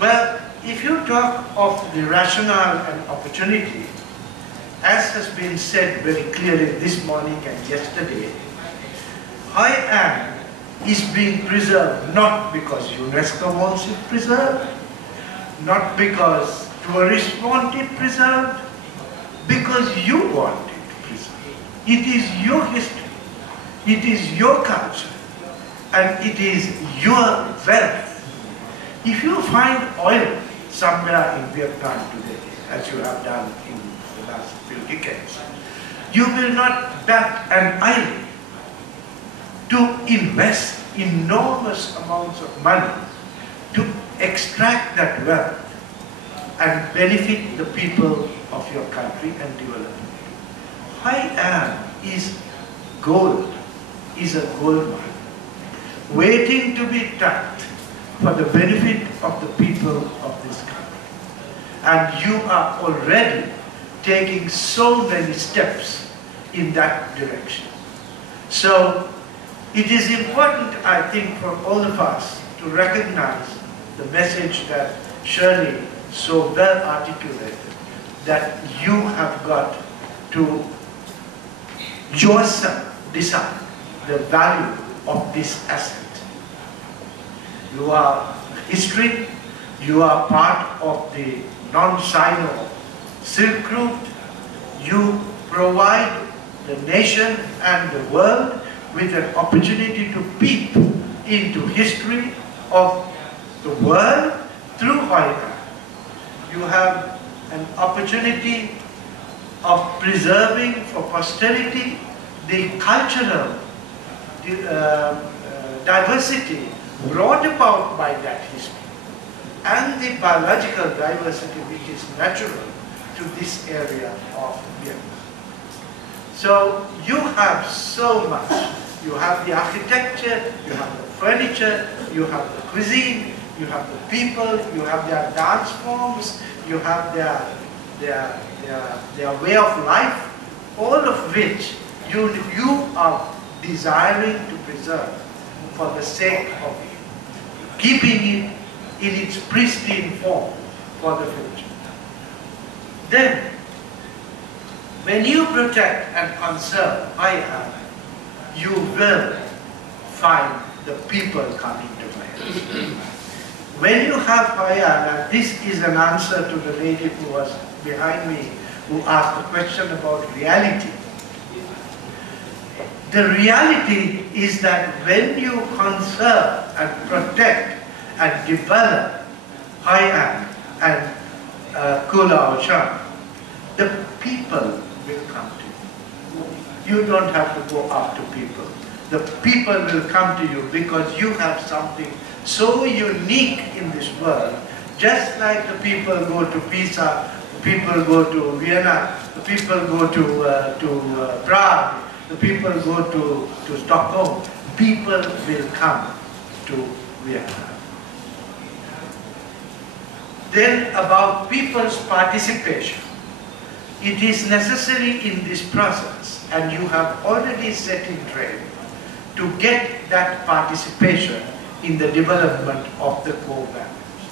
Well, if you talk of the rationale and opportunity, as has been said very clearly this morning and yesterday, Hoi An is being preserved not because UNESCO wants it preserved, not because tourists want it preserved, because you want it preserved. It is your history, it is your culture, and it is your wealth. If you find oil somewhere in Vietnam today, as you have done in the last few decades, you will not bat an eyelid to invest enormous amounts of money to extract that wealth and benefit the people of your country and develop it. Hoi An is gold, is a gold mine, waiting to be tapped for the benefit of the people of this country. And you are already taking so many steps in that direction. So it is important, I think, for all of us to recognize the message that Shirley so well articulated, that you have got to yourself decide the value of this asset. You are history, you are part of the non-Sino Silk Route, you provide the nation and the world with an opportunity to peep into history of the world through Hoi An. You have an opportunity of preserving for posterity the cultural diversity brought about by that history and the biological diversity which is natural to this area of Vietnam. So you have so much. You have the architecture, you have the furniture, you have the cuisine, you have the people, you have their dance forms, you have their way of life, all of which you are desiring to preserve for the sake of keeping it in its pristine form for the future. Then, when you protect and conserve Hoi An, you will find the people coming to Hoi An. When you have Hoi An, and this is an answer to the lady who was behind me, who asked a question about reality. The reality is that when you conserve and protect and develop Hoi An and Kulao Chan, the people will come to you. You don't have to go after people. The people will come to you because you have something so unique in this world. Just like the people go to Pisa, the people go to Vienna, the people go to Prague, the people go to Stockholm, people will come to Vietnam. Then about people's participation. It is necessary in this process, and you have already set in train, to get that participation in the development of the core values.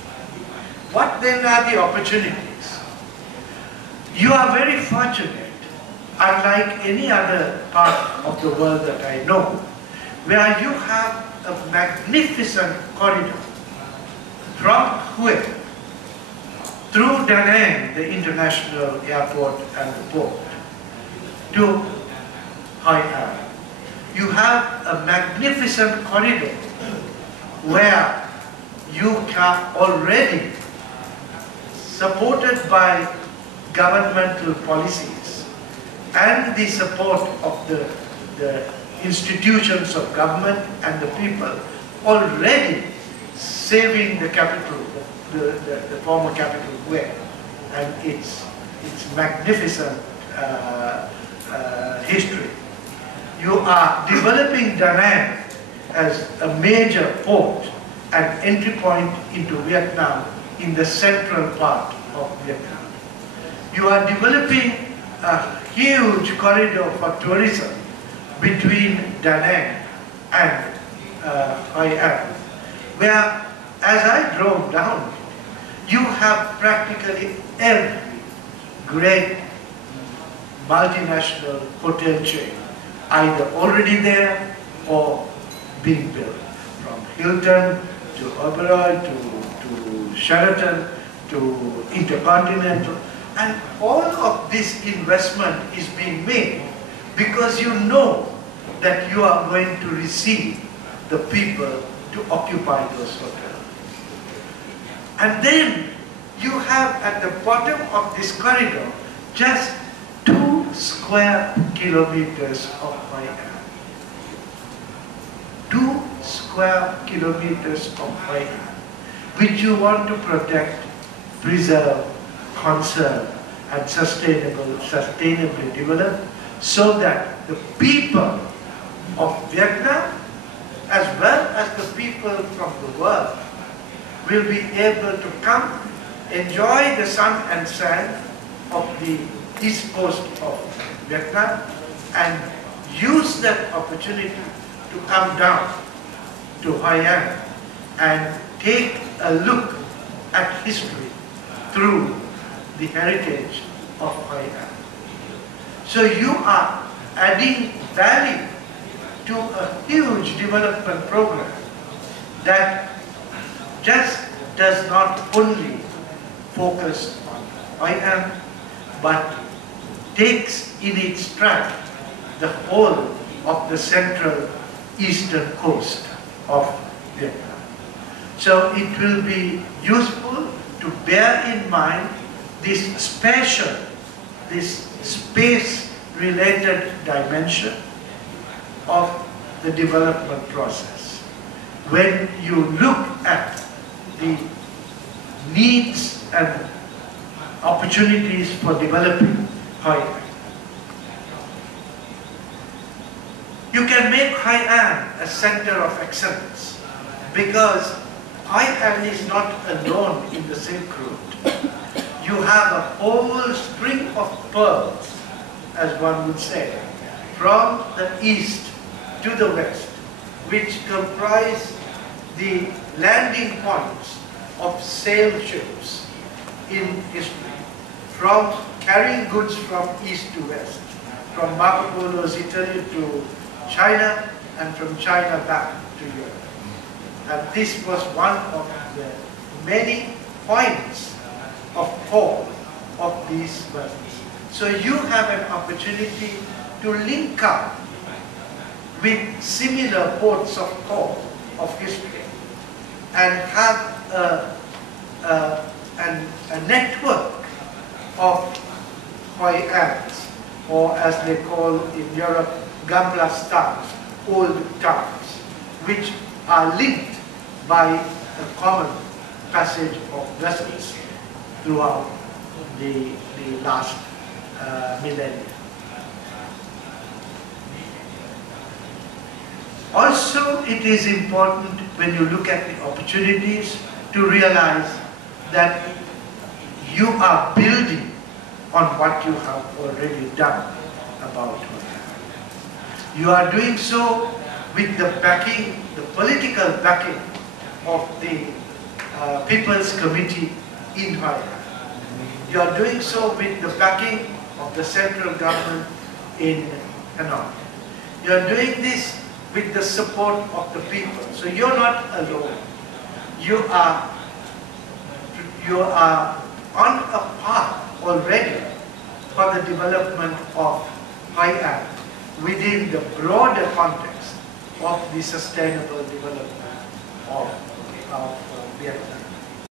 What then are the opportunities? You are very fortunate, unlike any other part of the world that I know, where you have a magnificent corridor from Hue through Da Nang, the international airport and the port, to Hoi An. You have a magnificent corridor where you are already supported by governmental policies and the support of the institutions of government and the people, already saving the capital, the former capital Hue, and its magnificent history. You are developing Da Nang as a major port and entry point into Vietnam in the central part of Vietnam. You are developing a huge corridor for tourism between Da Nang and Hoi An, where, as I drove down, you have practically every great multinational hotel chain either already there or being built. From Hilton to Oberoi to Sheraton to Intercontinental, and all of this investment is being made because you know that you are going to receive the people to occupy those hotels. And then you have at the bottom of this corridor just 2 square kilometers of highway. 2 square kilometers of highway, which you want to protect, preserve, conserve, and sustainably develop, so that the people of Vietnam, as well as the people from the world, will be able to come, enjoy the sun and sand of the east coast of Vietnam, and use that opportunity to come down to Hoi An and take a look at history through the heritage of Hoi An. So you are adding value to a huge development program that just does not only focus on Hoi An, but takes in its track the whole of the central eastern coast of Vietnam. So it will be useful to bear in mind this spatial, this space-related dimension of the development process. When you look at the needs and opportunities for developing Hoi An, you can make Hoi An a center of excellence, because Hoi An is not alone in the Silk Route. You have a whole string of pearls, as one would say, from the east to the west, which comprise the landing points of sail ships in history, from carrying goods from east to west, from Marco Polo's Italy to China, and from China back to Europe. And this was one of the many points of call of these vessels. So you have an opportunity to link up with similar ports of call of history and have a network of Hoi Ans, or as they call in Europe, Gamblas towns, old towns, which are linked by a common passage of vessels throughout the last millennia. Also, it is important when you look at the opportunities to realize that you are building on what you have already done about Hoi An. You are doing so with the backing, the political backing of the People's Committee in Hoi An. You are doing so with the backing of the central government in Hanoi. You are doing this with the support of the people. So you're not alone. You are on a path already for the development of Hoi An within the broader context of the sustainable development of Vietnam.